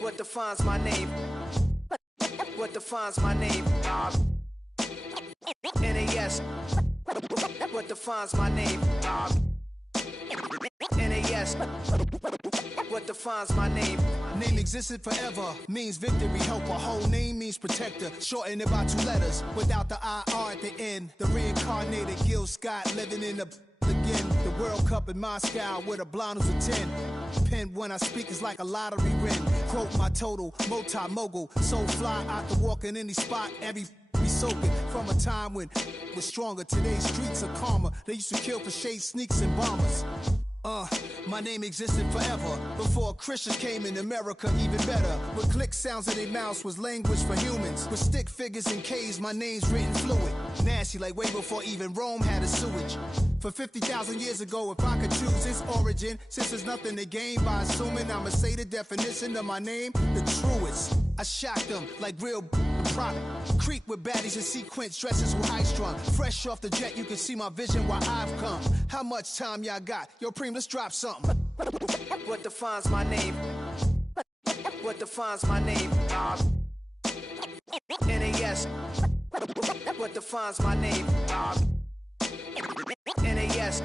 What defines my name? What defines my name? NAS. What defines my name? NAS. What defines my name? Name existed forever, means victory, helper. Whole name means protector, shortened it by 2 letters, without the IR at the end. The reincarnated Gil Scott living in the again. The World Cup in Moscow with a blonde who's a 10. Pen when I speak is like a lottery win. Quote my total, multi-mogul. So fly out to walk in any spot, every be soaking. From a time when was stronger, today's streets are calmer. They used to kill for shade sneaks and bombers. My name existed forever. Before Christians came in America, even better. With click sounds in their mouths was language for humans. With stick figures and K's, my name's written fluid. Nasty like way before even Rome had a sewage. For 50,000 years ago, if I could choose its origin, since there's nothing to gain by assuming, I'ma say the definition of my name, the truest. I shocked them like real product. Creep with baddies in sequence, dresses with high strung. Fresh off the jet, you can see my vision where I've come. How much time y'all got? Yo, Preem, let's drop something. What defines my name? What defines my name? NAS. What defines my name? NAS.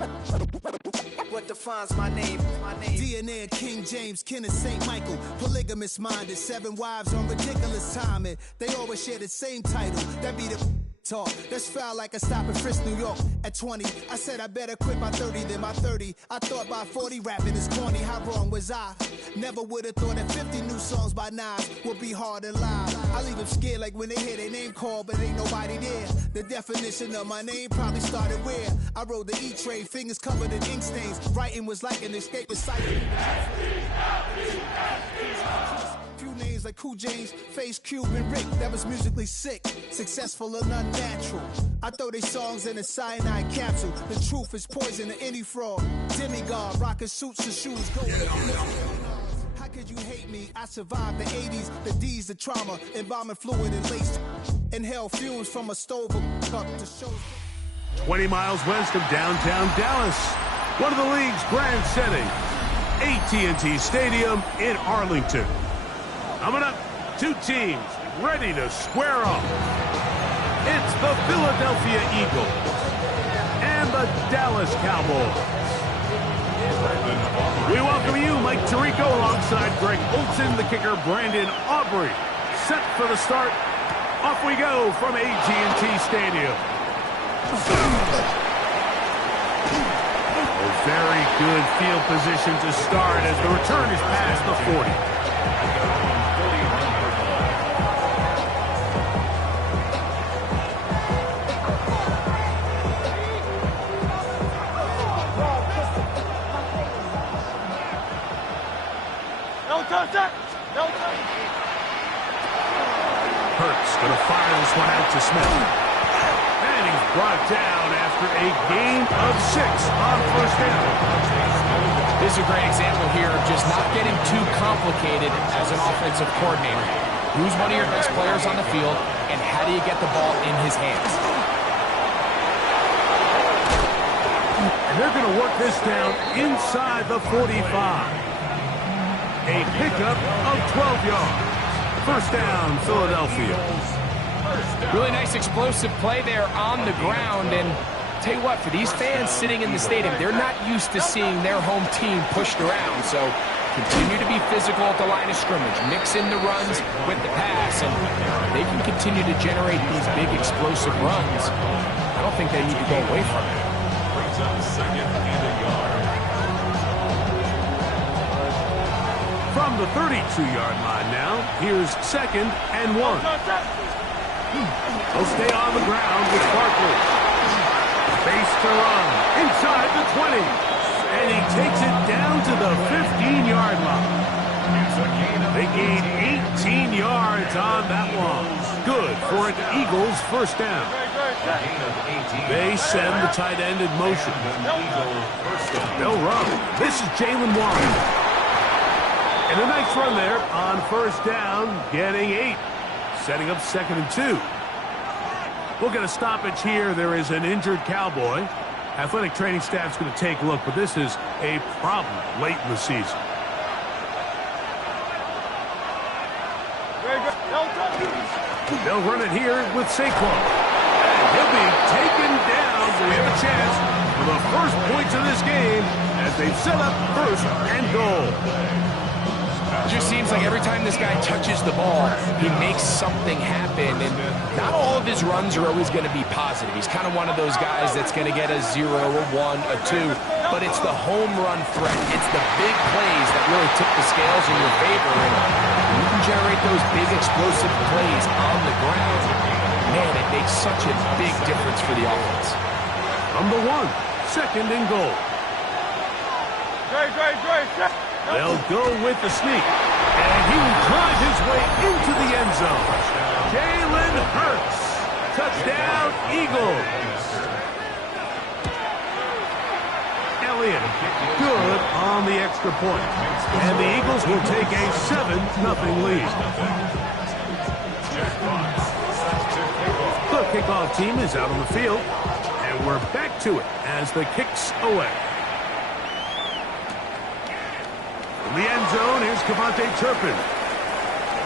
What defines my name? DNA of King James, kin of St. Michael. Polygamous minded, 7 wives on ridiculous timing. They always share the same title. That be the talk. That's foul like a stop in Frisk, New York. At 20, I said I better quit by 30 than my 30. I thought by 40 rapping is corny. How wrong was I? Never would have thought that 50 new songs by Nas would be hard and live. I leave them scared like when they hear their name called, but ain't nobody there. The definition of my name probably started where I rode the E-train, fingers covered in ink stains. Writing was like an escape cycle. Few names like Cool James, Face Cube, and Rick. That was musically sick, successful and unnatural. I throw they songs in a cyanide capsule. The truth is poison to any fraud. Demigod, rocking suits and shoes, going How could you hate me? I survived the 80s, the D's, the trauma, embalming fluid and laced. Inhale fumes from a stove cup to show. 20 miles west of downtown Dallas, one of the league's grand settings, AT&T Stadium in Arlington. Coming up, 2 teams ready to square off. It's the Philadelphia Eagles and the Dallas Cowboys. We welcome you, Mike Tirico, alongside Greg Olson, the kicker, Brandon Aubrey. Set for the start. Off we go from AT&T Stadium. A very good field position to start as the return is past the 40. Hurts gonna fire this one out to Smith. And he's brought down after a gain of 6 on first down. This is a great example here of just not getting too complicated as an offensive coordinator. Who's one of your best players on the field, and how do you get the ball in his hands? And they're going to work this down inside the 45. A pickup of 12 yards. First down, Philadelphia. Really nice explosive play there on the ground. And tell you what, for these fans sitting in the stadium, they're not used to seeing their home team pushed around. So continue to be physical at the line of scrimmage. Mix in the runs with the pass, and they can continue to generate these big explosive runs. I don't think they need to go away from it. Brings up second and a yard. From the 32-yard line now, here's 2nd and 1. He'll stay on the ground with Barkley. Base to run. Inside the 20. And he takes it down to the 15-yard line. They gain 18 yards on that one. Good for an Eagles first down. They send the tight end in motion. They'll run. This is Jalen Warren. And a nice run there on first down, getting 8. Setting up 2nd and 2. We'll get a stoppage here. There is an injured Cowboy. Athletic training staff's going to take a look, but this is a problem late in the season. They'll run it here with Saquon. And he'll be taken down. So we have a chance for the first points of this game as they've set up 1st and goal. It just seems like every time this guy touches the ball, he makes something happen, and not all of his runs are always going to be positive. He's kind of one of those guys that's going to get a 0, a 1, a 2, but it's the home run threat. It's the big plays that really tip the scales in your favor, and you can generate those big explosive plays on the ground. Man, it makes such a big difference for the offense. Number 1, 2nd and goal. They'll go with the sneak, and he will drive his way into the end zone. Jalen Hurts. Touchdown, Eagles. Elliott, good on the extra point. And the Eagles will take a 7-0 lead. The kickoff team is out on the field, and we're back to it as the kick's away. In the end zone, here's Kevontae Turpin.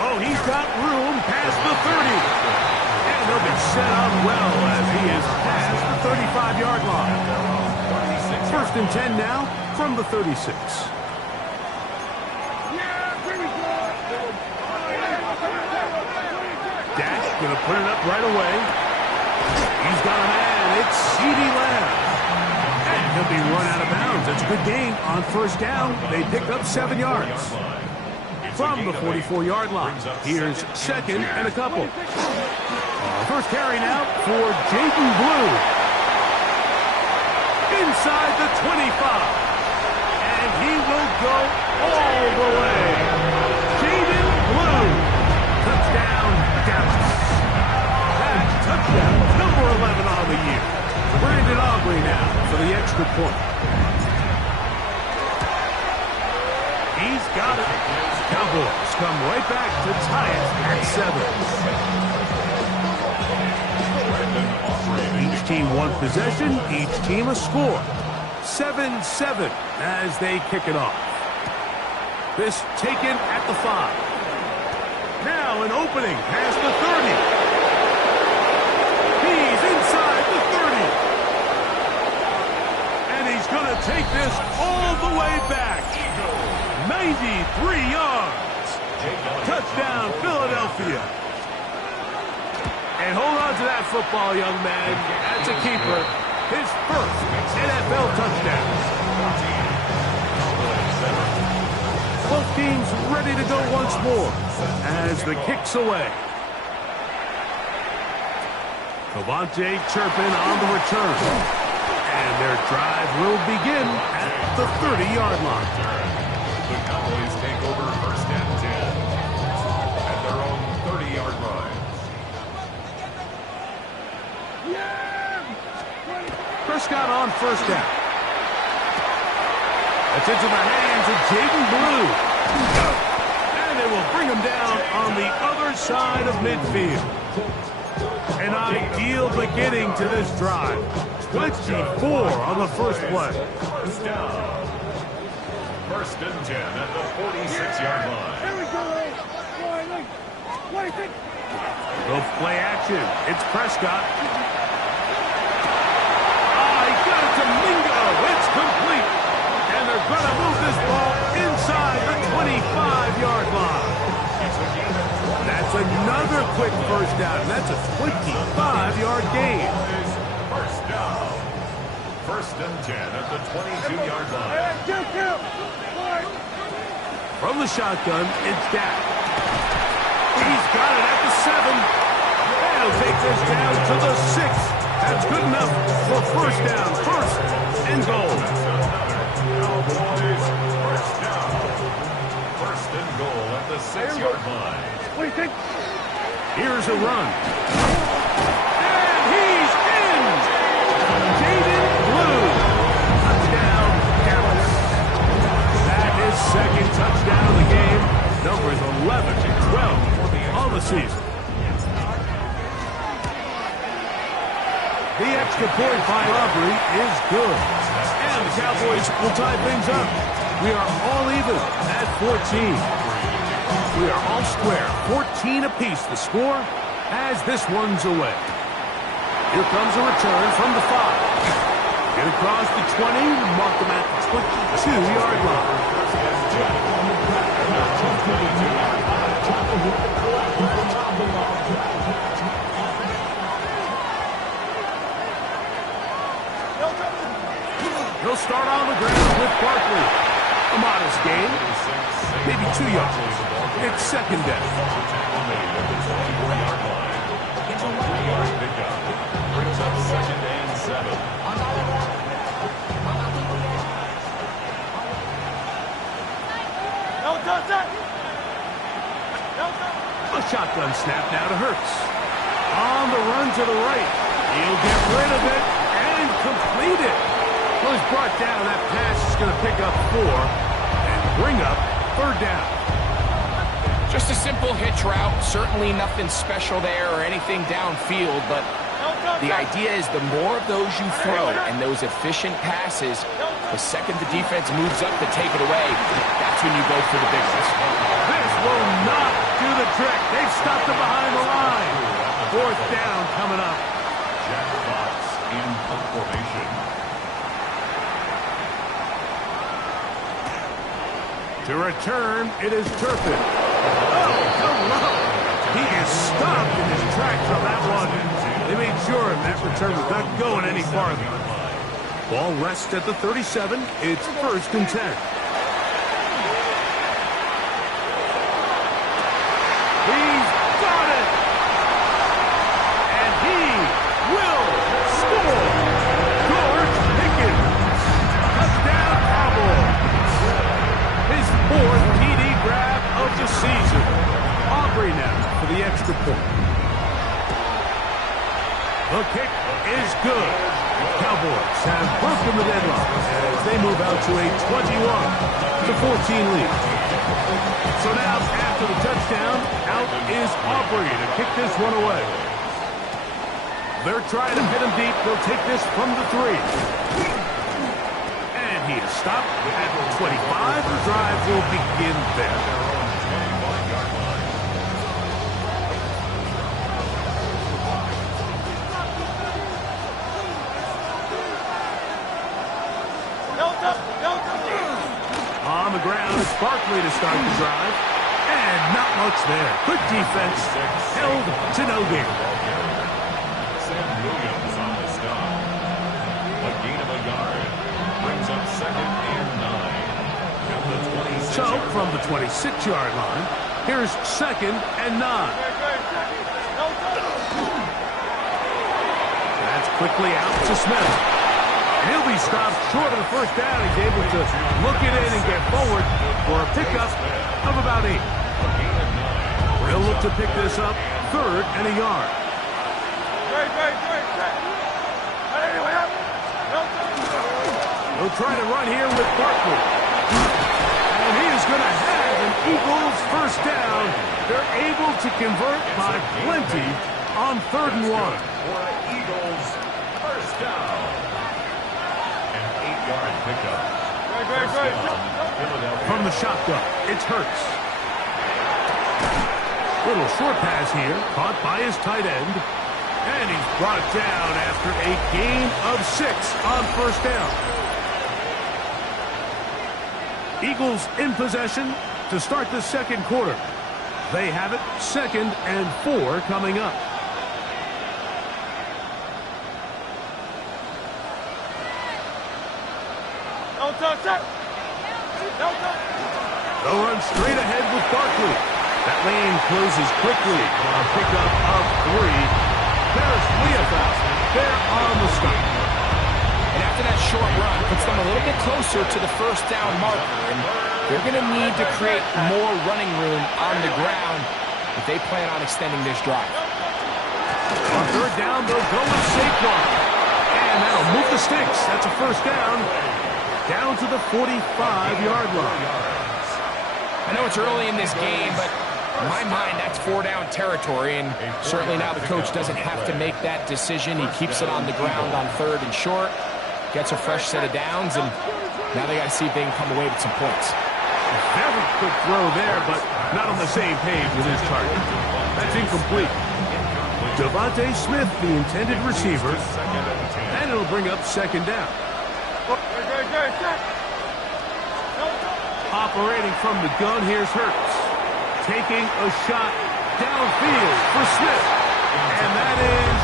Oh, he's got room past the 30. And they'll be set up well as he is past the 35-yard line. 1st and 10 now from the 36. Dak going to put it up right away. He's got a man. It's CeeDee Lamb. And he'll be run out of bounds. It's a good gain on first down. They pick up 7 yards. From the 44-yard line, here's 2nd and a couple. First carry now for Jaden Blue. Inside the 25. And he will go all the way. Jaden Blue. Touchdown, Dallas. That touchdown, number 11 on the year. Brandon Aubrey now for the extra point. He's got it. Cowboys come right back to tie it at 7. Each team one possession, each team a score. 7-7 as they kick it off. This taken at the 5. Now an opening past the 30. He's inside the 30. And he's going to take this all the way back. 93 yards. Touchdown, Philadelphia. And hold on to that football, young man. That's a keeper. His first NFL touchdown. Both teams ready to go once more as the kick's away. Kevontae Turpin on the return. And their drive will begin at the 30-yard line. The Cowboys take over 1st and 10 at their own 30-yard line. Prescott on first down. That's into the hands of Jaden Blue. And they will bring him down on the other side of midfield. An ideal beginning to this drive. 24 on the first play. First down. 1st and 10 at the 46-yard line. They'll play action. It's Prescott. He got it to Mingo. It's complete. And they're going to move this ball inside the 25-yard line. That's another quick first down. That's a 25-yard gain. First down. 1st and 10 at the 22-yard line. From the shotgun, it's Dak. He's got it at the 7. And They'll take this down to the 6. That's good enough for first down. First and goal. Cowboys, first down. First and goal at the 6-yard line. What do you think? Here's a run. And he's in! Jaden Blue. Touchdown, Dallas. That is second touchdown of the game. Numbers 11 and 12 on the season. The extra point by Aubrey is good. And the Cowboys will tie things up. We are all even at 14. We are all square. 14 apiece the score as this one's away. Here comes a return from the 5. Get across the 20, mark them at the 22-yard line. He'll start on the ground with Barkley. A modest gain, maybe 2 yards. It's second down. Brings up second and 7. A shotgun snap now to Hurts. On the run to the right. He'll get rid of it and complete it. Well, he's brought down. That pass is going to pick up 4 and bring up third down. Just a simple hitch route. Certainly nothing special there or anything downfield, but the idea is the more of those you throw and those efficient passes, the second the defense moves up to take it away, that's when you go for the big ones. This will not do the trick. They've stopped it behind the line. Fourth down coming up. Jack Fox in punt formation. To return, it is Turpin. Oh, hello. He is stopped in his tracks on that one. They made sure that return was not going any farther. Ball rests at the 37. It's first and 10. He's got it. And he will score. George Pickens. Touchdown, Cowboys. His 4th TD grab of the season. Aubrey now for the extra point. The kick is good. The Cowboys have broken the deadlock as they move out to a 21-14 lead. So now, after the touchdown, out is Aubrey to kick this one away. They're trying to hit him deep. They'll take this from the 3. And he is stopped at 25. The drive will begin there. On the ground, it's Barkley to start the drive. And not much there. Good defense. Held to no gain. Sam Williams on the stop. A gain of a yard. Brings up second and 9. At the 26. So, from the 26-yard line, here's second and 9. That's quickly out to Smith. He'll be stopped short of the first down. He's able to look it in and get forward for a pickup of about 8. They'll look to pick this up third and a yard. They'll try to run here with Barkley. And he is going to have an Eagles first down. They're able to convert by plenty on 3rd and 1. For Eagles first down. Pickup. From the shotgun, it's Hurts. Little short pass here, caught by his tight end. And he's brought down after a gain of 6 on first down. Eagles in possession to start the second quarter. They have it 2nd and 4 coming up. They'll run straight ahead with Barkley. That lane closes quickly. A pickup of 3 short run puts them a little bit closer to the first down marker, and they're going to need to create more running room on the ground if they plan on extending this drive. On third down, they'll go with Saquon. And that'll move the sticks. That's a first down. Down to the 45-yard line. I know it's early in this game, but in my mind, that's 4-down territory, and certainly now the coach doesn't have to make that decision. He keeps it on the ground on third and short, gets a fresh set of downs, and now they got to see if they can come away with some points. Very quick throw there, but not on the same page with his target. That's incomplete. Devontae Smith, the intended receiver, and it'll bring up second down. Operating from the gun, here's Hurts. Taking a shot downfield for Smith. And that is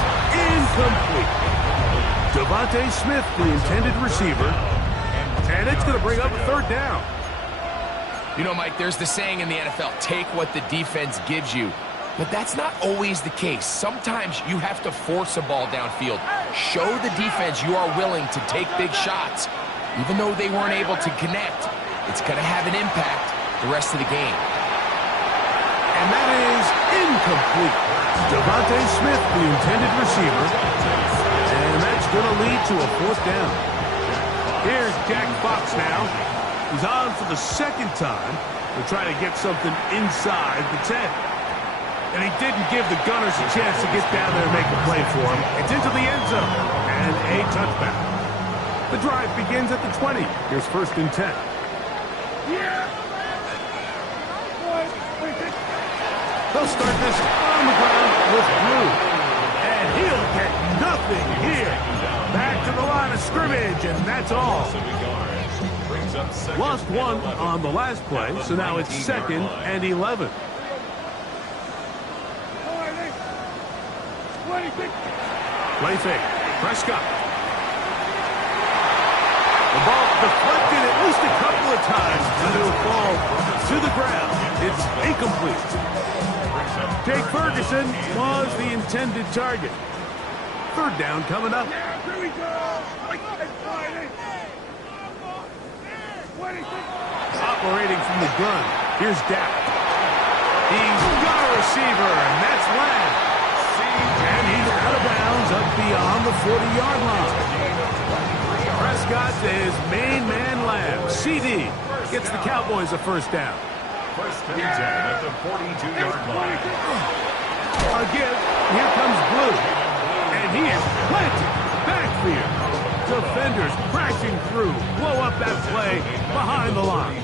incomplete. Devontae Smith, the intended receiver. And it's going to bring up third down. You know, Mike, there's the saying in the NFL, take what the defense gives you. But that's not always the case. Sometimes you have to force a ball downfield. Show the defense you are willing to take big shots. Even though they weren't able to connect, it's going to have an impact the rest of the game. And that is incomplete. Devontae Smith, the intended receiver. And that's going to lead to a fourth down. Here's Jack Fox now. He's on for the second time to try to get something inside the 10. And he didn't give the Gunners a chance to get down there and make a play for him. It's into the end zone and a touchback. The drive begins at the 20. Here's first and 10. They'll start this on the ground with Blue. And he'll get nothing here. Back to the line of scrimmage, and that's all. Lost one on the last play, so now it's 2nd and 11. Play fake. Prescott. The ball deflected at least a couple of times, and it'll fall to the ground. It's incomplete. Jake Ferguson was the intended target. Third down coming up. Operating from the gun. Here's Dak. He's got a receiver, and that's Lamb. And he's out of bounds up beyond the 40-yard line. Prescott is main man Lamb. CD gets the Cowboys a first down. First and 10 at the 42-yard line. Again, here comes Blue. And he is planted backfield. Defenders crashing through. Blow up that play behind the line.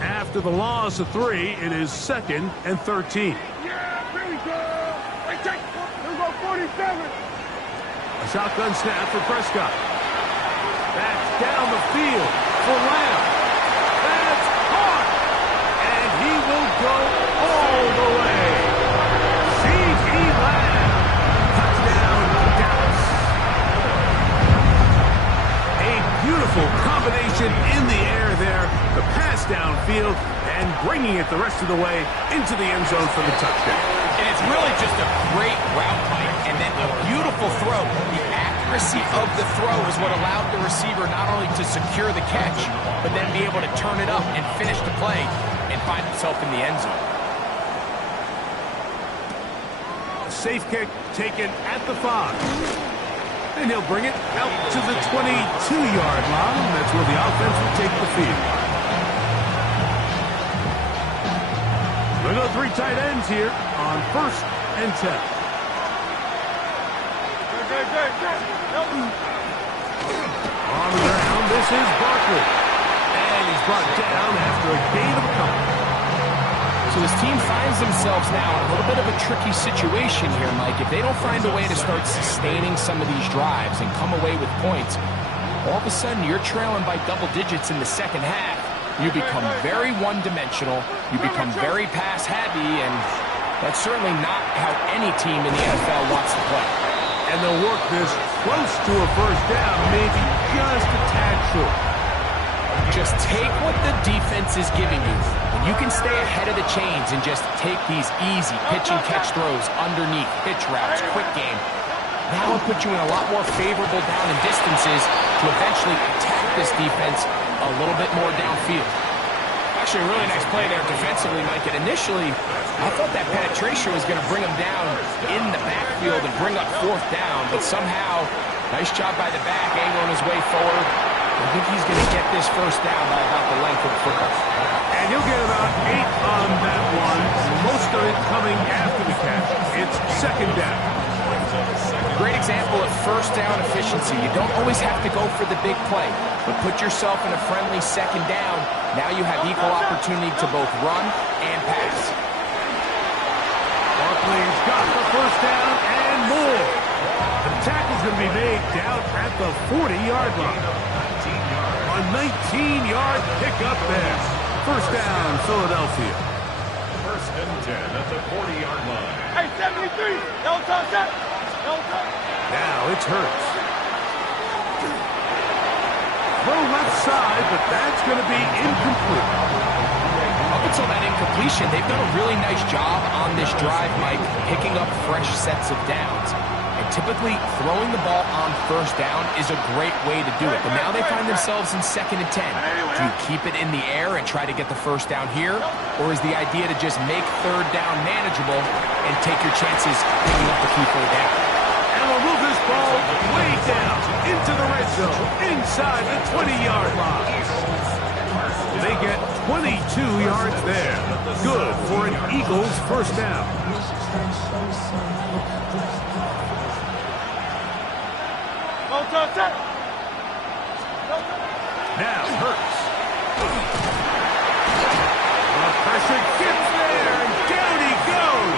After the loss of 3, it is 2nd and 13. A shotgun snap for Prescott. That's down the field for Lamb. That's caught. And he will go all the way. C.D. Lamb. Touchdown, Dallas. A beautiful combination in the air there. The pass downfield and bringing it the rest of the way into the end zone for the touchdown. And it's really just a great route, Mike, and then a beautiful throw. The accuracy of the throw is what allowed the receiver not only to secure the catch, but then be able to turn it up and finish the play and find himself in the end zone. A safe kick taken at the 5. And he'll bring it out to the 22-yard line. That's where the offense will take the field. We'll go 3 tight ends here on first and 10. On the ground, this is Barkley. And he's brought down after a gain of a couple. So this team finds themselves now in a little bit of a tricky situation here, Mike. If they don't find a way to start sustaining some of these drives and come away with points, all of a sudden you're trailing by double digits in the second half. You become very one-dimensional. You become very pass-heavy, and that's certainly not how any team in the NFL wants to play. And they'll work this close to a first down, maybe just a tad short. Just take what the defense is giving you, and you can stay ahead of the chains and just take these easy pitch-and-catch throws underneath, pitch routes, quick game. Now it'll put you in a lot more favorable down and distances to eventually attack this defense a little bit more downfield. Actually, a really nice play there defensively, Mike. And initially, I thought that penetration was going to bring him down in the backfield and bring up 4th down. But somehow, nice job by the back, angling his way forward. I think he's going to get this 1st down by about the length of the football. And he'll get about 8 on that one. Most of it coming after the catch. It's 2nd down. Great example of 1st down efficiency. You don't always have to go for the big play, but put yourself in a friendly 2nd down. Now you have equal opportunity to both run and pass. Barkley's got the 1st down and more. The tackle's going to be made down at the 40-yard line. A 19-yard pickup there. 1st down, Philadelphia. 1st and 10 at the 40-yard line. Hey, 73! Don't touch that! Don't touch! Now it's Hurts. Throw left side, but that's going to be incomplete. Up until that incompletion, they've done a really nice job on this drive, Mike, picking up fresh sets of downs. And typically, throwing the ball on 1st down is a great way to do it. But now they find themselves in 2nd and 10. Do you keep it in the air and try to get the 1st down here? Or is the idea to just make 3rd down manageable and take your chances picking up the key 4th down? And we'll move this ball way down into the red zone, inside the 20-yard line. They get 22 yards there. Good for an Eagles 1st down. Don't touch that! Now Hurts. The pressure gets there, and down he goes.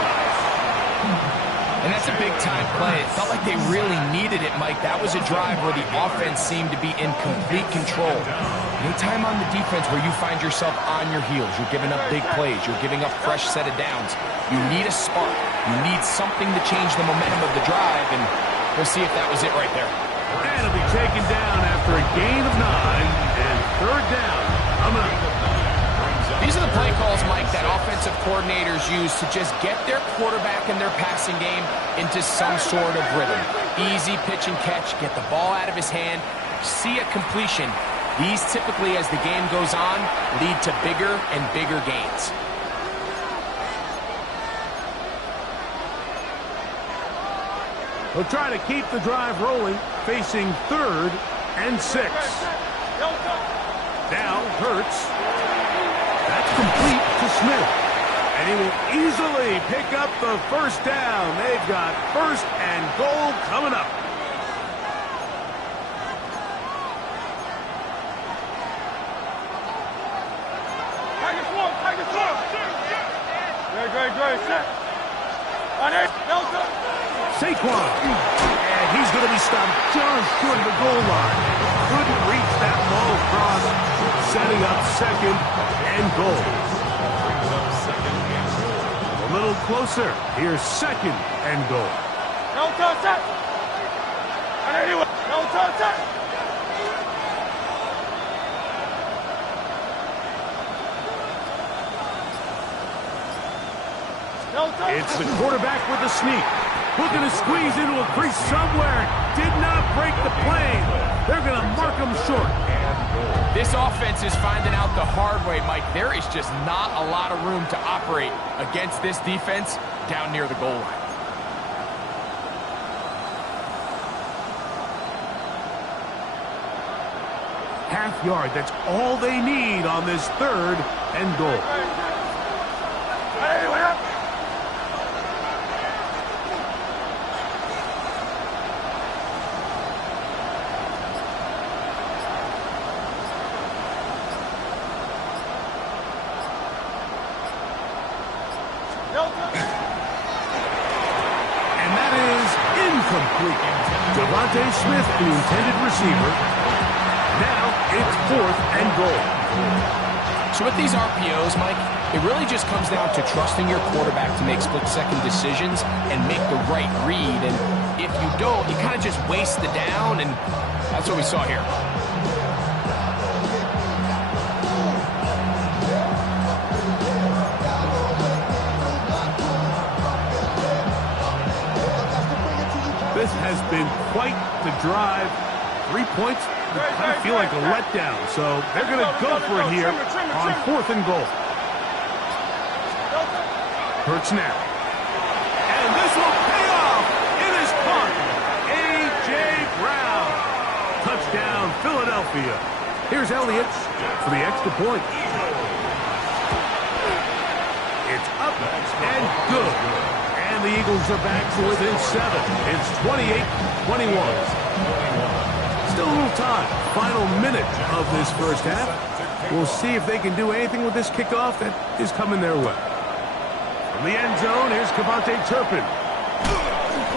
And that's a big-time play. It felt like they really needed it, Mike. That was a drive where the offense seemed to be in complete control. Anytime on the defense where you find yourself on your heels, you're giving up big plays, you're giving up fresh set of downs, you need a spark. You need something to change the momentum of the drive, and we'll see if that was it right there. And it'll be taken down after a gain of 9, and 3rd down. Coming up. These are the play calls, Mike, that offensive coordinators use to just get their quarterback and their passing game into some sort of rhythm. Easy pitch and catch, get the ball out of his hand, see a completion. These typically, as the game goes on, lead to bigger and bigger gains. He'll try to keep the drive rolling, facing 3rd and 6. Now Hurts. That's complete to Smith. And he will easily pick up the 1st down. They've got 1st and goal coming up. Great, set. Saquon. And he's going to be stopped just short of the goal line. Couldn't reach that ball across. Setting up 2nd and goal. A little closer. Here's 2nd and goal. Don't touch that. Don't touch that. It's the quarterback with the sneak. Looking to squeeze into a crease somewhere. Did not break the plane. They're going to mark him short. This offense is finding out the hard way, Mike. There is just not a lot of room to operate against this defense down near the goal line. Half yard. That's all they need on this 3rd and goal. And that is incomplete. Devontae Smith, the intended receiver. Now it's 4th and goal. So with these RPOs, Mike, it really just comes down to trusting your quarterback to make split-second decisions and make the right read. And if you don't, you kind of just waste the down, and that's what we saw here. This has been quite the drive. 3 points kind of feel like a letdown, so they're going to go for it here on 4th and goal. Hurts now. And this will pay off. It is caught. A.J. Brown. Touchdown, Philadelphia. Here's Elliott for the extra point. It's up and good. And the Eagles are back to within 7. It's 28-21. Still a little time. Final minute of this first half. We'll see if they can do anything with this kickoff that is coming their way. From the end zone, here's Cavante Turpin.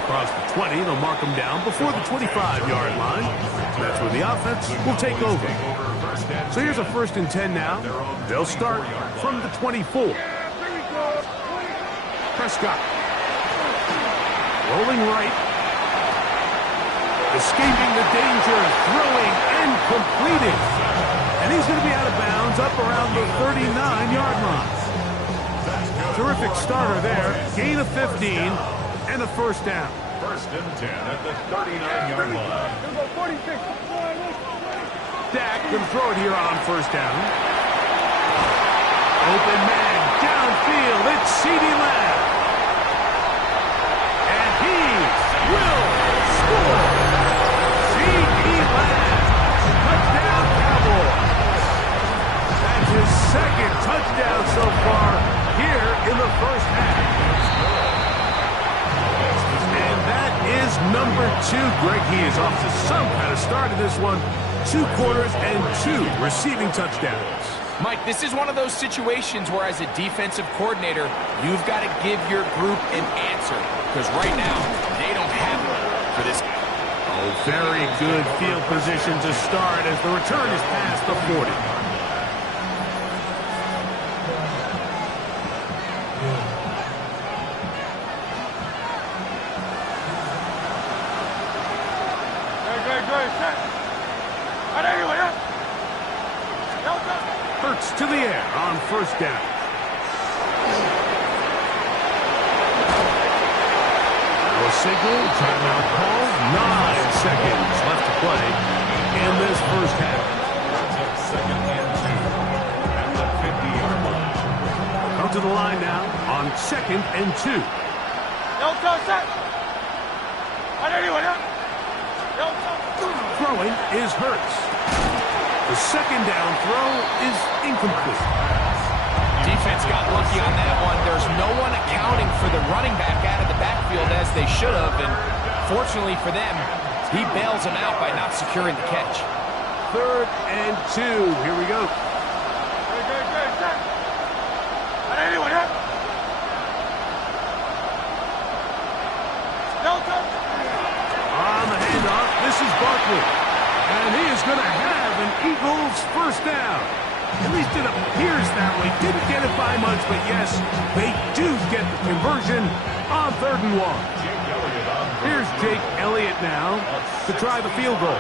Across the 20, they'll mark him down before the 25-yard line. That's where the offense will take over. So here's a 1st and 10 now. They'll start from the 24. Prescott. Rolling right. Escaping the danger, throwing and completing. And he's going to be out of bounds up around the 39-yard line. Terrific starter there. Gain of 15 and a 1st down. 1st and 10 at the 39-yard line. Dak going to throw it here on 1st down. Open man downfield. It's CeeDee Lamb. And he will score. CeeDee Lamb. Touchdown Cowboys. That's his 2nd touchdown so far here in the first half. And that is number 2. Greg, he is off to some kind of start in this one. 2 quarters and 2 receiving touchdowns. Mike, this is one of those situations where as a defensive coordinator, you've got to give your group an answer. Because right now, they don't have one for this. Oh, very good field position to start as the return is past the 40. Hurts to the air on 1st down. No signal, timeout call. 9 seconds left to play in this first half. 2nd and 2 at the 50-yard line. Come to the line now on 2nd and 2. Throwing is Hurts. The 2nd down throw is incomplete. Defense got lucky on that one. There's no one accounting for the running back out of the backfield as they should have, and fortunately for them, he bails them out by not securing the catch. 3rd and 2. Here we go. On the handoff, this is Barkley. And he is going to have an Eagles 1st down. At least it appears that way. Didn't get it by much, but yes, they do get the conversion on 3rd and 1. Here's Jake Elliott now to try the field goal.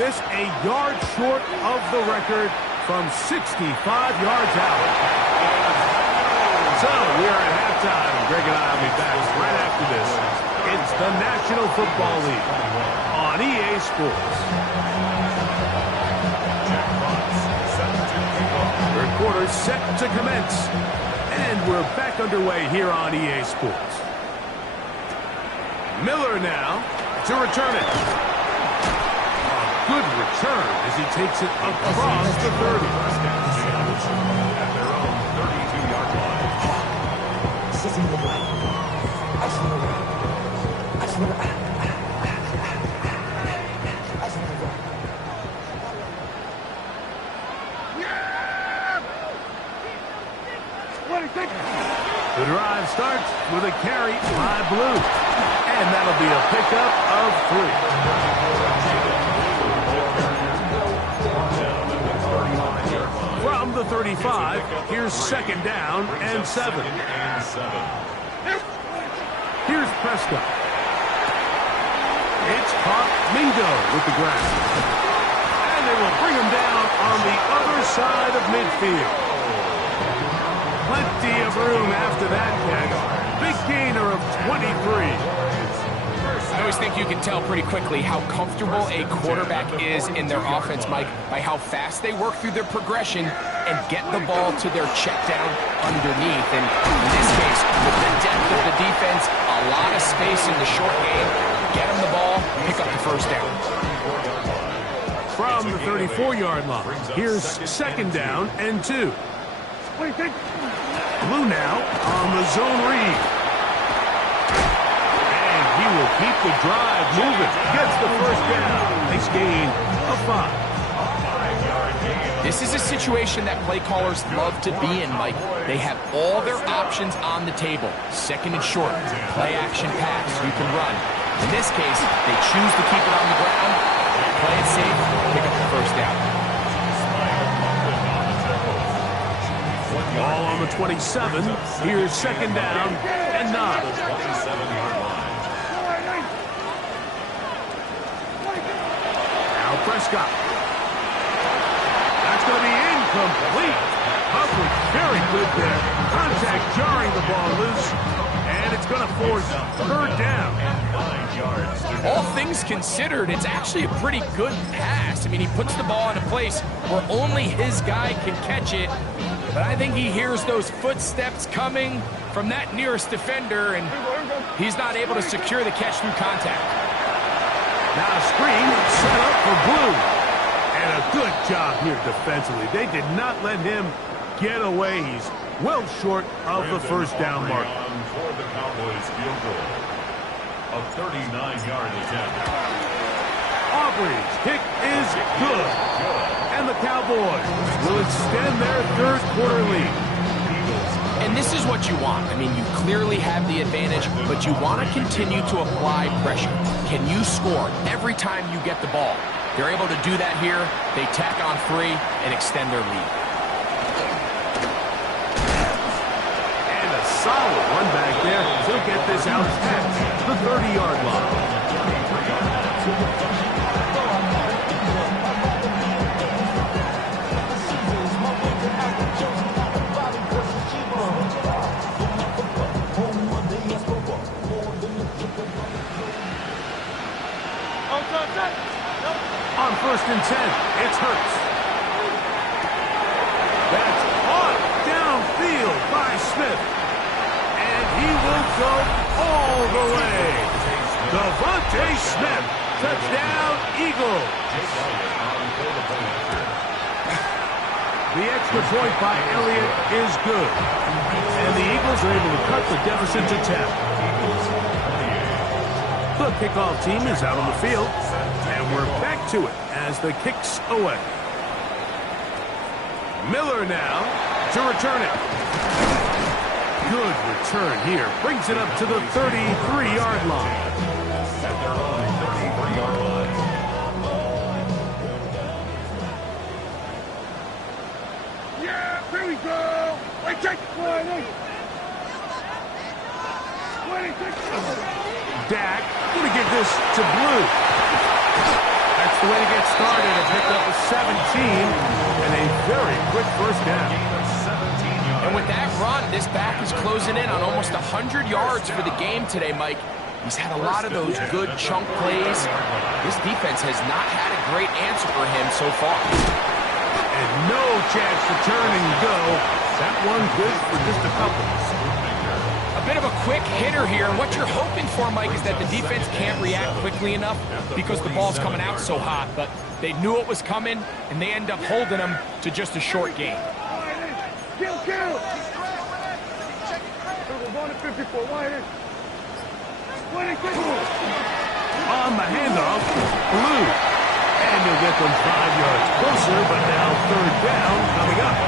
This a yard short of the record from 65 yards out. So we are at halftime. Greg and I will be back right after this. It's the National Football League on EA Sports. 3rd quarter set to commence. And we're back underway here on EA Sports. Miller now to return it. A good return as he takes it across the 30. At their own 32-yard line. The drive starts with a carry by Blue. And that'll be a pickup of 3. From the 35, here's 2nd down and 7. Here's Prescott. It's caught. Mingo with the ground. And they will bring him down on the other side of midfield. Plenty of room after that catch. Big gainer of 23. He always think you can tell pretty quickly how comfortable a quarterback is in their offense, Mike, by how fast they work through their progression and get the ball to their check down underneath. And in this case, with the depth of the defense, a lot of space in the short game, get them the ball, pick up the first down. From the 34-yard line, here's second down and 2. Blue now on the zone read. And he will keep the drive moving. Gets the first down. Nice gain of 5. This is a situation that play callers love to be in, Mike. They have all their options on the table. Second and short, play action pass, you can run. In this case, they choose to keep it on the ground, play it safe, pick up the first down. Ball on the 27. Here's second down and 9. Now Prescott. That's going to be incomplete. Coverage very good there. Contact jarring the ball loose. And it's going to force third down. All things considered, it's actually a pretty good pass. I mean, he puts the ball in a place where only his guy can catch it. But I think he hears those footsteps coming from that nearest defender, and he's not able to secure the catch through contact. Now a screen set up for Blue. And a good job here defensively. They did not let him get away. He's well short of the first down mark. For the Cowboys field goal. A 39-yard attempt. Aubrey's kick is good. And the Cowboys will extend their third quarter lead. And this is what you want. I mean, you clearly have the advantage, but you want to continue to apply pressure. Can you score every time you get the ball? They're able to do that here. They tack on 3 and extend their lead. And a solid one back there. He'll get this out past the 30-yard line. On first and 10, it's Hurts. That's caught downfield by Smith. And he will go all the way. Devontae Smith, touchdown, Eagles. The extra point by Elliott is good. And the Eagles are able to cut the deficit to 10. The kickoff team is out on the field. And we're back to it as the kick's away. Miller now to return it. Good return here. Brings it up to the 33-yard line. At their own 33-yard line. Yeah, here we go. Wait, take it. 20. Dak going to give this to Blue. That's the way to get started. It picked up a 17 and a very quick first down. And with that run, this back is closing in on almost 100 yards for the game today, Mike. He's had a lot of those good chunk plays. This defense has not had a great answer for him so far. And no chance to turn and go. That one good for just a couple. A bit of a quick hitter here. And what you're hoping for, Mike, is that the defense can't react quickly enough because the ball's coming out so hot. But they knew it was coming, and they end up holding them to just a short game. Kill. We're going to 54. Wide. On the handoff, Blue. And he'll get them 5 yards closer, but now third down coming up.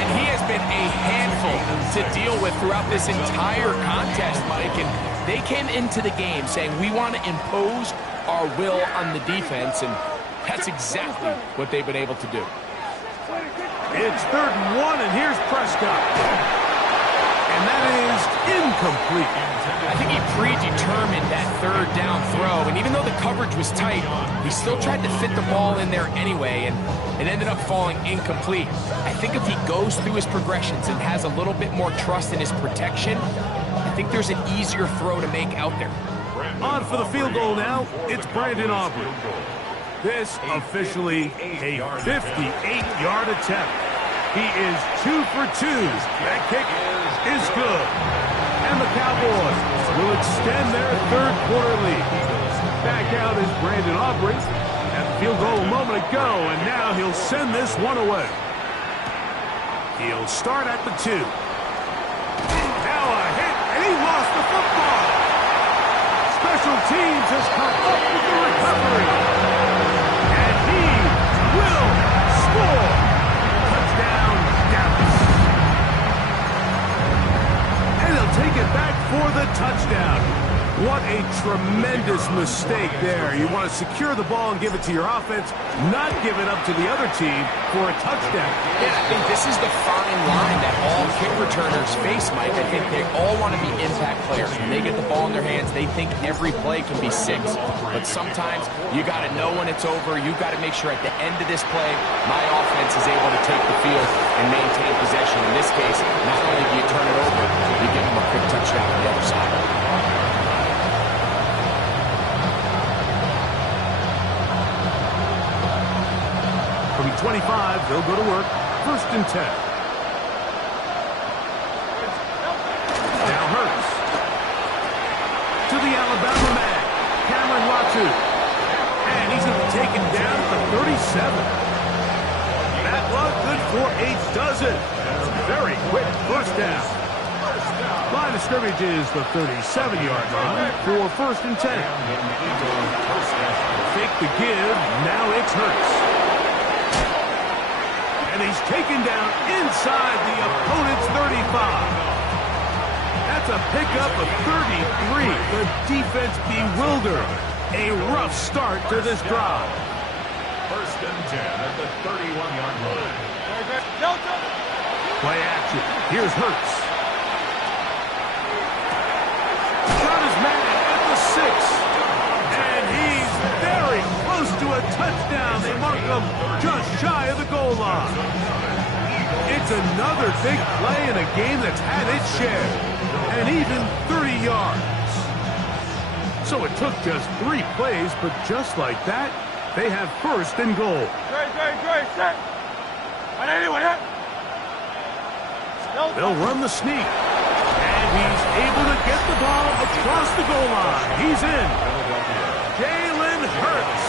And he has been a handful to deal with throughout this entire contest, Mike. And they came into the game saying, we want to impose our will on the defense, and that's exactly what they've been able to do. It's 3rd and 1, and here's Prescott. And that is incomplete. I think he predetermined that third down throw, and even though the coverage was tight, he still tried to fit the ball in there anyway, and it ended up falling incomplete. I think if he goes through his progressions and has a little bit more trust in his protection, I think there's an easier throw to make out there. On for the field goal now, it's Brandon Aubrey. This officially a 58-yard attempt. He is 2 for 2. That kick is good. And the Cowboys will extend their third quarter lead. Back out is Brandon Aubrey. At the field goal a moment ago, and now he'll send this one away. He'll start at the 2. Now a hit, and he lost the football. Special teams has come up with the recovery. And he will score. Touchdown, Dallas. And he'll take it back for the touchdown. What a tremendous mistake there. You want to secure the ball and give it to your offense, not give it up to the other team for a touchdown. Yeah, I think this is the fine line that all kick returners face, Mike. I think they all want to be impact players. When they get the ball in their hands, they think every play can be 6. But sometimes you got to know when it's over. You got to make sure at the end of this play, my offense is able to take the field and maintain possession. In this case, not only do you turn it over, you give them a quick touchdown on the other side. From 25, they'll go to work. 1st and 10. Now Hurts. To the Alabama man, Cameron Latu. And he's going to be taken down at the 37. That luck good for a dozen. Very quick first down. Line of scrimmage is the 37-yard line for 1st and 10. Take the give. Now it's Hurts. And he's taken down inside the opponent's 35. That's a pickup of 33. The defense bewildered. A rough start to this drive. 1st and 10 at the 31-yard line. Play action. Here's Hurts. Got his man at the 6. And he's very close to a touchdown. They mark him just shy of the goal line. It's another big play in a game that's had its share. And even 30 yards. So it took just 3 plays, but just like that, they have 1st and goal. Great, set. On anyone, hit. They'll run the sneak. And he's able to get the ball across the goal line. He's in. Jalen Hurts.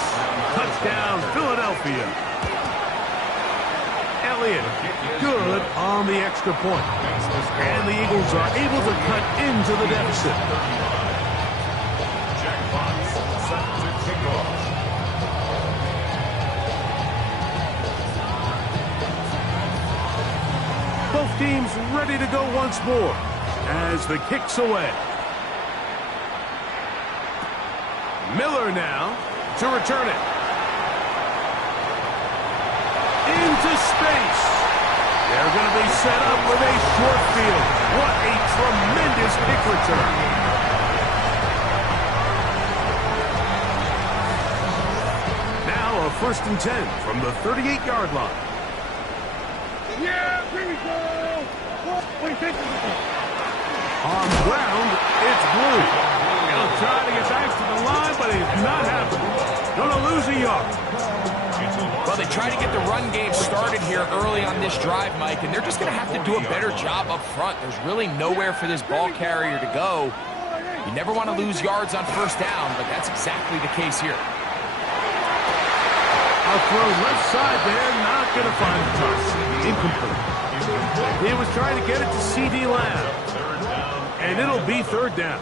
Touchdown, Philadelphia. Elliott, good on the extra point. And the Eagles are able to cut into the deficit. Jack Fox set to kick off. Both teams ready to go once more as the kick's away. Miller now to return it. Into space. They're going to be set up with a short field. What a tremendous kick return. Now a 1st and 10 from the 38-yard line. Yeah, here we go. What do you think? On the ground, it's Blue. He'll try to get back to the line, but it's not happening. Going to lose a yard. Well, they try to get the run game started here early on this drive, Mike, and they're just going to have to do a better job up front. There's really nowhere for this ball carrier to go. You never want to lose yards on 1st down, but that's exactly the case here. I'll throw left side there, not going to find the touch. Incomplete. He was trying to get it to C.D. Lamb. And it'll be 3rd down.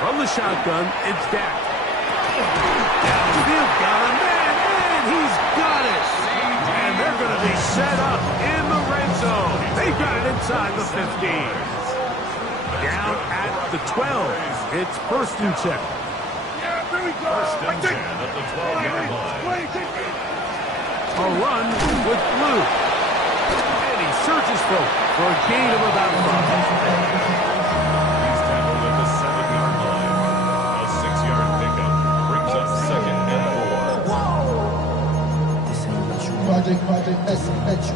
From the shotgun, it's Dak. Downfield, got a man, and he's got it. And they're going to be set up in the red zone. They got it inside the 15. Down at the 12. It's 1st and 10. 1st and 10 at the 12-yard line. A run with Blue. And he searches for a gain of about 5. He's tackled at the 7-yard line. A 6-yard pickup brings up 2nd and 4. Project, SFH.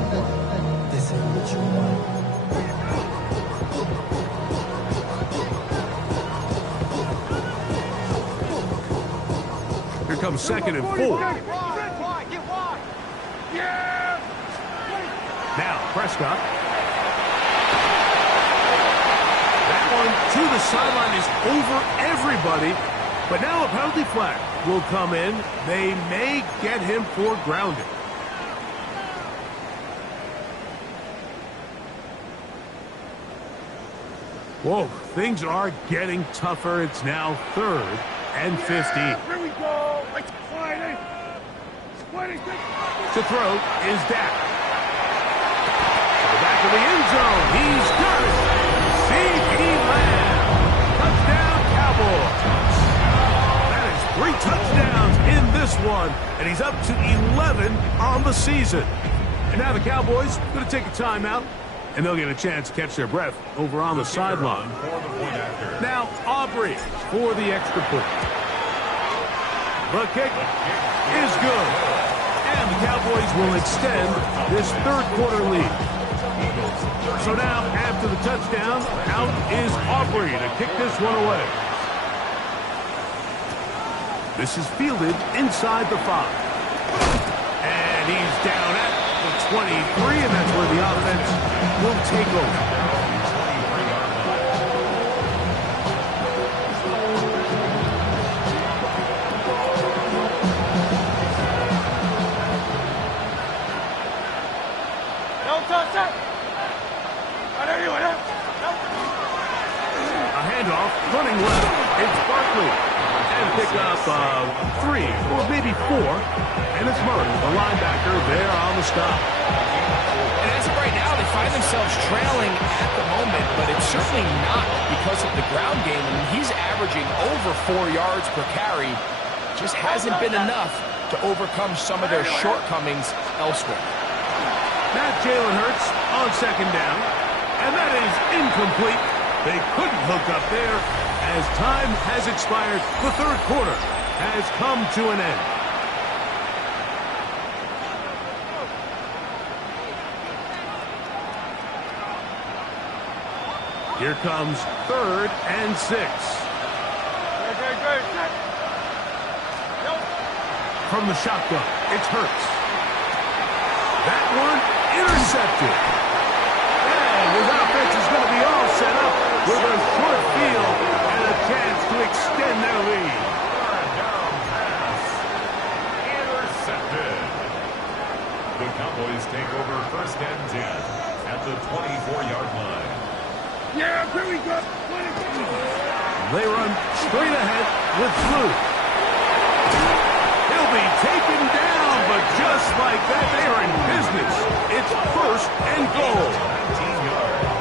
This say what you want. Here comes second and 4. Now, Prescott. That one to the sideline is over everybody. But now a penalty flag will come in. They may get him for grounding. Whoa, things are getting tougher. It's now 3rd and 50. Here we go. To throw is Dak. To the back of the end zone. He's got it. C.D. Lamb. Touchdown, Cowboys. That is 3 touchdowns in this one, and he's up to 11 on the season. And now the Cowboys going to take a timeout, and they'll get a chance to catch their breath over on the sideline. Now Aubrey for the extra point. The kick is good. And the Cowboys will extend this 3rd quarter lead. So now, after the touchdown, out is Aubrey to kick this one away. This is fielded inside the 5. And he's down at the 23, and that's where the offense will take over. A handoff, running left. It's Barkley. And pick up 3 or maybe 4. And it's Murray, the linebacker, there on the stop. And as of right now, they find themselves trailing at the moment, but it's certainly not because of the ground game. I mean, he's averaging over 4 yards per carry. Just hasn't been enough to overcome some of their shortcomings elsewhere. Now Jalen Hurts on 2nd down. And that is incomplete. They couldn't hook up there as time has expired. The 3rd quarter has come to an end. Here comes 3rd and 6. From the shotgun, it's Hurts. That one intercepted. And his offense is going to be all set up with a short field and a chance to extend their lead. Intercepted. The Cowboys take over 1st and 10 at the 24-yard line. Yeah, here we go. They run straight ahead with Blue. He'll be taken down, but just like that, they are in business. It's 1st and goal.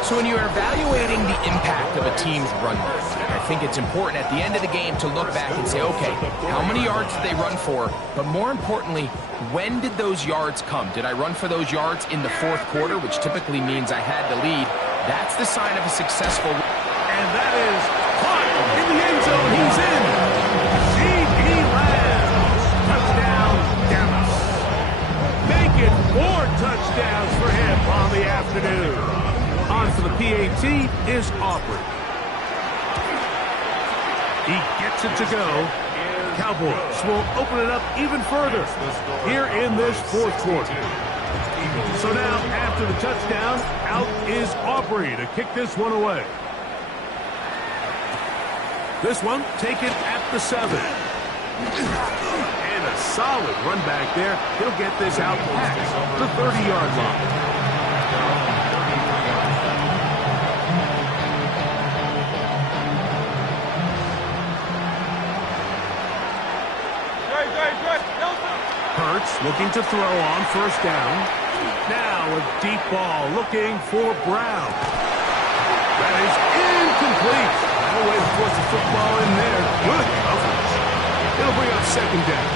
So when you're evaluating the impact of a team's run game, I think it's important at the end of the game to look back and say, okay, how many yards did they run for? But more importantly, when did those yards come? Did I run for those yards in the 4th quarter, which typically means I had the lead? That's the sign of a successful... And that is caught in the end zone. He's in. C.D. Lamb. Touchdown, Dallas. Make it 4 touchdowns for him on the afternoon. On for the PAT is Aubrey. He gets it to go. Cowboys will open it up even further here in this 4th quarter. So now, after the touchdown, out is Aubrey to kick this one away. This one taken at the 7. And a solid run back there. He'll get this out past the 30-yard line. Hurts looking to throw on 1st down. Now a deep ball looking for Brown. That is incomplete. No way to force the football in there. Good coverage. It'll bring up 2nd down.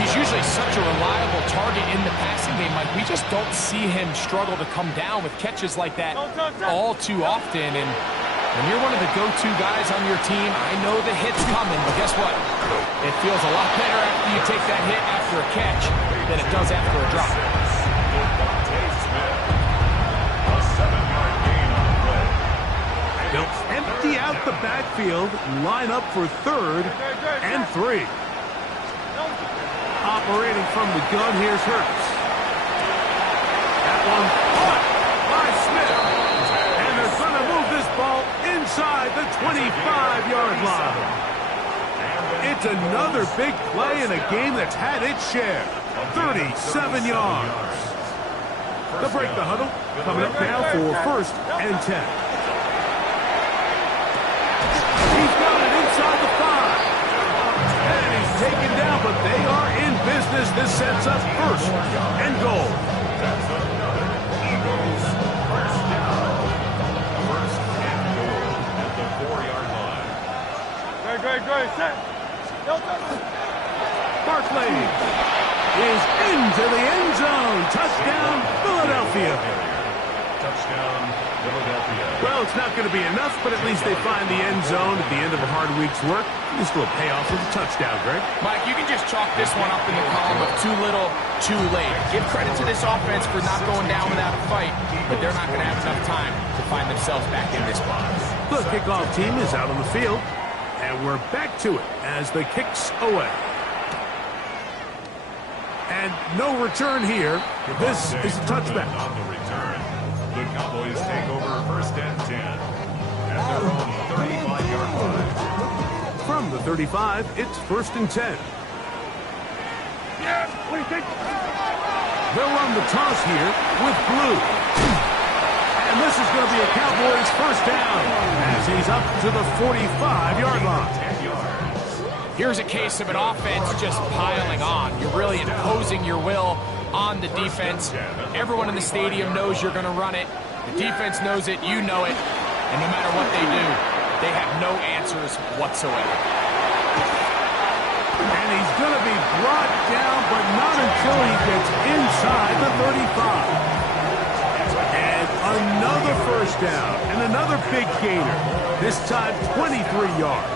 He's usually such a reliable target in the passing game. Like, we just don't see him struggle to come down with catches like that all too often. And when you're one of the go-to guys on your team, I know the hit's coming, but guess what? It feels a lot better after you take that hit after a catch than it does after a drop. split the backfield, line up for 3rd and 3. Operating from the gun, here's Hurts. That one caught by Smith. And they're going to move this ball inside the 25-yard line. It's another big play in a game that's had its share. 37 yards. They'll break the huddle. Coming up now for 1st and 10. He's got it inside the 5. And he's taken down, but they are in business. This sets up 1st and goal. That's another Eagles first down. 1st and goal at the 4-yard line. Great. Set. Barkley is into the end zone. Touchdown, Philadelphia. Touchdown, Philadelphia. Well, it's not going to be enough, but at least they find the end zone at the end of a hard week's work. This will pay off with a touchdown, Greg. Mike, you can just chalk this one up in the column of too little, too late. Give credit to this offense for not going down without a fight, but they're not going to have enough time to find themselves back in this box. The kickoff team is out on the field, and we're back to it as the kicks away. And no return here. This is a touchback. On the return, the Cowboys take over 1st and 10 at their own 35-yard line. From the 35, it's 1st and 10. Yeah, what do you think? They'll run the toss here with Blue. And this is going to be a Cowboys 1st down as he's up to the 45-yard line. 10 yards. Here's a case of an offense just piling on. You're really imposing your will on the defense. Everyone in the stadium knows you're going to run it. The defense knows it, you know it. And no matter what they do, they have no answers whatsoever. And he's going to be brought down, but not until he gets inside the 35. And another 1st down and another big gainer. This time 23 yards.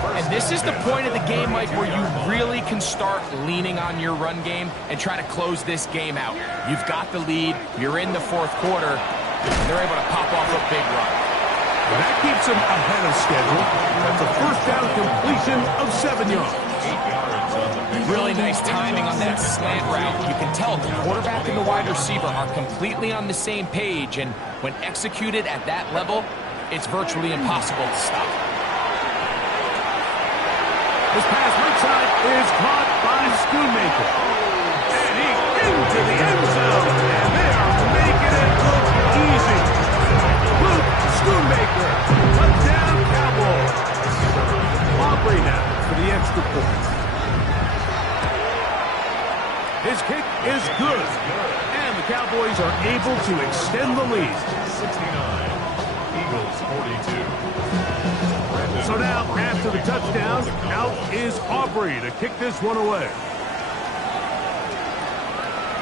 And this is the point of the game, Mike, where you really can start leaning on your run game and try to close this game out. You've got the lead. You're in the 4th quarter. And they're able to pop off a big run. Well, that keeps them ahead of schedule. That's a 1st down completion of 7 yards. 8 yards on the Really nice timing on that slant route. You can tell the quarterback and the wide receiver are completely on the same page. And when executed at that level, it's virtually impossible to stop. This pass right side is caught by Schoonmaker. And he into the end zone. And they are making it look easy. Luke Schoonmaker. Touchdown Cowboys. Aubrey now for the extra point. His kick is good. And the Cowboys are able to extend the lead. 69. Eagles 42. So now, after the touchdown, out is Aubrey to kick this one away.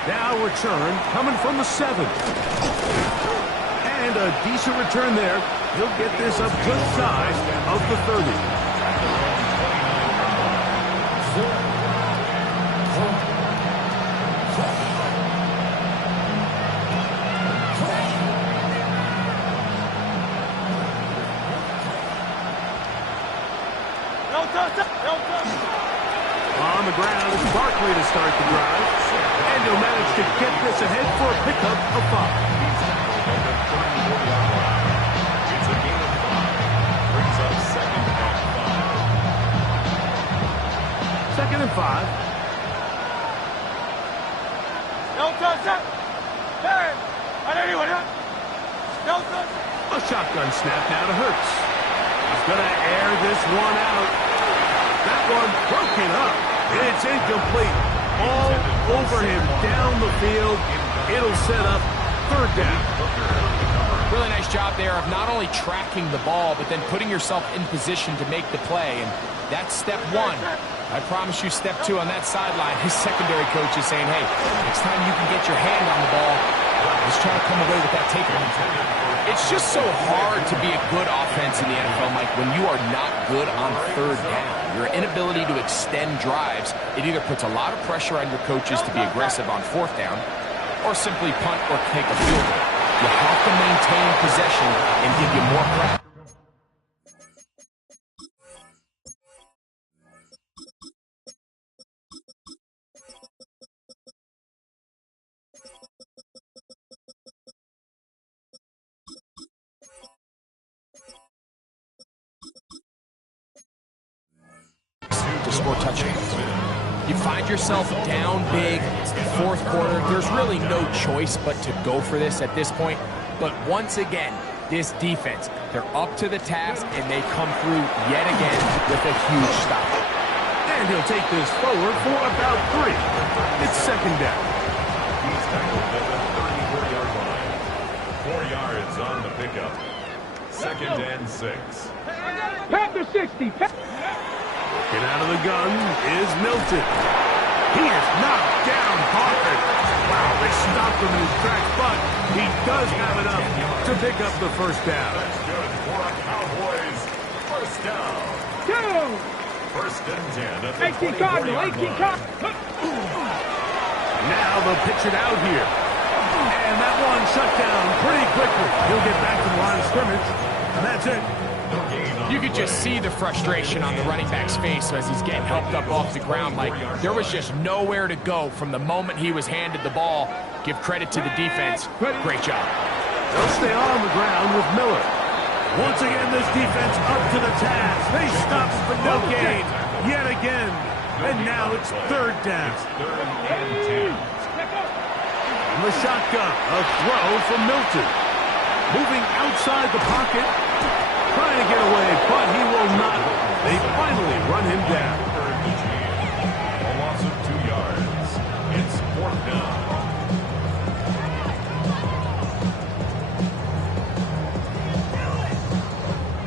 Now return coming from the 7. And a decent return there. He'll get this up just shy of the 30. On the ground, it's Barkley to start the drive. And he'll manage to get this ahead for a pickup of 5. It's a gain of 5. Brings up 2nd and 5. 2nd and 5. A shotgun snap now to Hurts. He's going to air this one out. That one broken up. It's incomplete. All over him down the field. It'll set up 3rd down. Really nice job there of not only tracking the ball, but then putting yourself in position to make the play. And that's step 1. I promise you step 2 on that sideline. His secondary coach is saying, hey, next time you can get your hand on the ball, let's try to come away with that takeaway. It's just so hard to be a good offense in the NFL, Mike, when you are not good on 3rd down. Your inability to extend drives, it either puts a lot of pressure on your coaches to be aggressive on 4th down or simply punt or take a field goal. You have to maintain possession and give you more pressure. find yourself down big, it's the fourth quarter, there's really no choice but to go for this at this point. But once again, this defense, they're up to the task, and they come through yet again with a huge stop. And he'll take this forward for about 3. It's second down. He's tackled at the 34-yard line. 4 yards on the pickup. Second and 6. Panther 60. Get out of the gun is Milton. He is knocked down hard. Wow, they stopped him in his tracks, but he does have enough to pick up the first down. That's good for a Cowboys first down. Down. First and 10 at the 18 Cardinal. 18 24-yard Cardinal. Now they'll pitch it out here. And that one shut down pretty quickly. He'll get back to the line of scrimmage, and that's it. You could just see the frustration on the running back's face as he's getting helped up off the ground. Like, there was just nowhere to go from the moment he was handed the ball. Give credit to the defense. Great job. They'll stay on the ground with Miller. Once again, this defense up to the task. They stop for no gain yet again. And now it's third down. Third and 10. And the shotgun, a throw from Milton. Moving outside the pocket. Trying to get away, but he will not. They finally run him down. A loss of 2 yards. It's fourth down.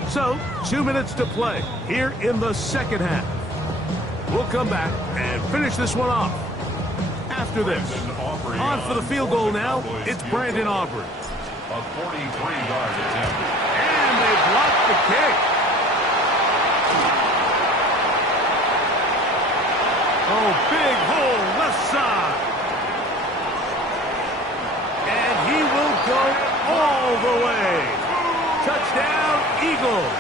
So, 2 minutes to play here in the second half. We'll come back and finish this one off. After this, on for the field goal now, it's Brandon Aubrey. A 43-yard attempt. And they blocked the kick. Oh, big hole, left side. And he will go all the way. Touchdown, Eagles.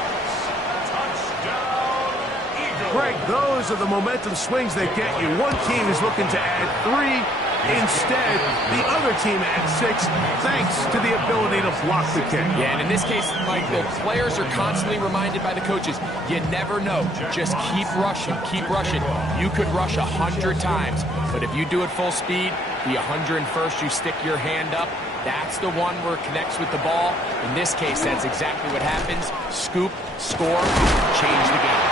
Touchdown, Eagles. Greg, those are the momentum swings that get you. One team is looking to add 3. Instead, the other team adds 6, thanks to the ability to block the kick. Yeah, and in this case, like, the players are constantly reminded by the coaches, you never know. Just keep rushing, keep rushing. You could rush 100 times, but if you do it full speed, the 101st, you stick your hand up. That's the one where it connects with the ball. In this case, that's exactly what happens. Scoop, score, change the game.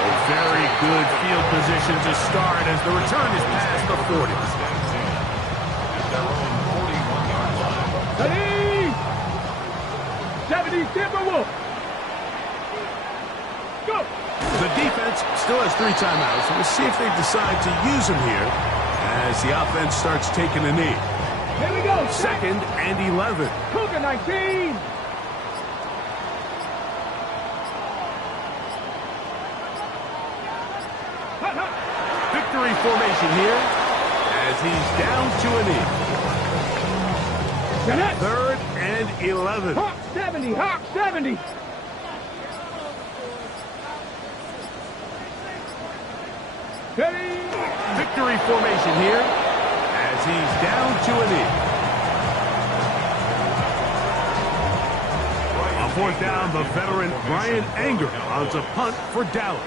Oh, very good field position to start as the return is past the 40. Their own 41-yard line. 70 Timberwolves. Go. The defense still has 3 timeouts, so we'll see if they decide to use them here as the offense starts taking a knee. Here we go. Second and 11. Cougar 19. Victory formation here as he's down to a knee. Third and 11. Hawk 70. Hawk 70. Victory formation here as he's down to a knee. On fourth down, the veteran Brian Anger on to punt for Dallas.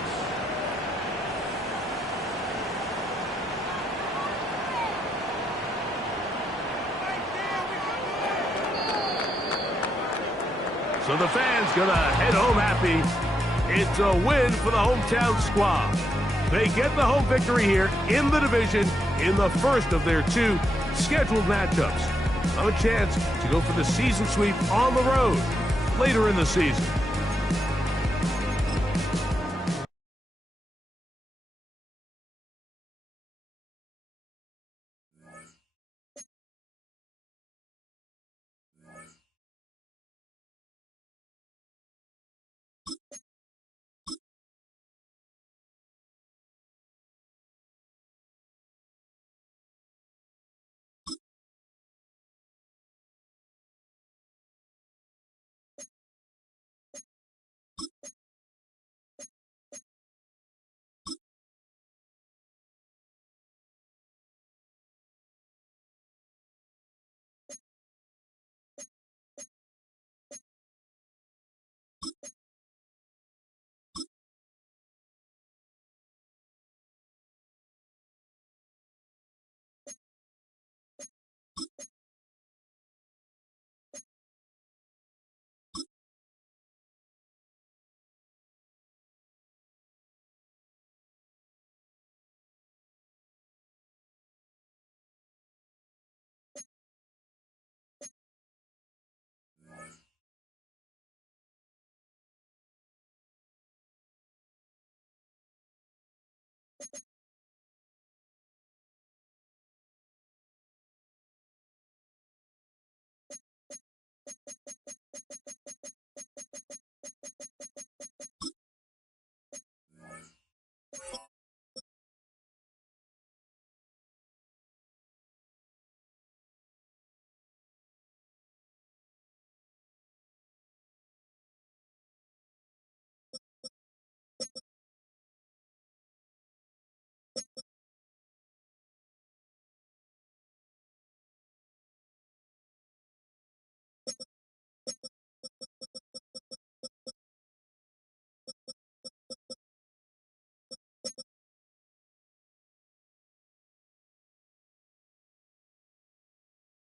So the fans gonna head home happy. It's a win for the hometown squad. They get the home victory here in the division in the first of their 2 scheduled matchups. A chance to go for the season sweep on the road later in the season.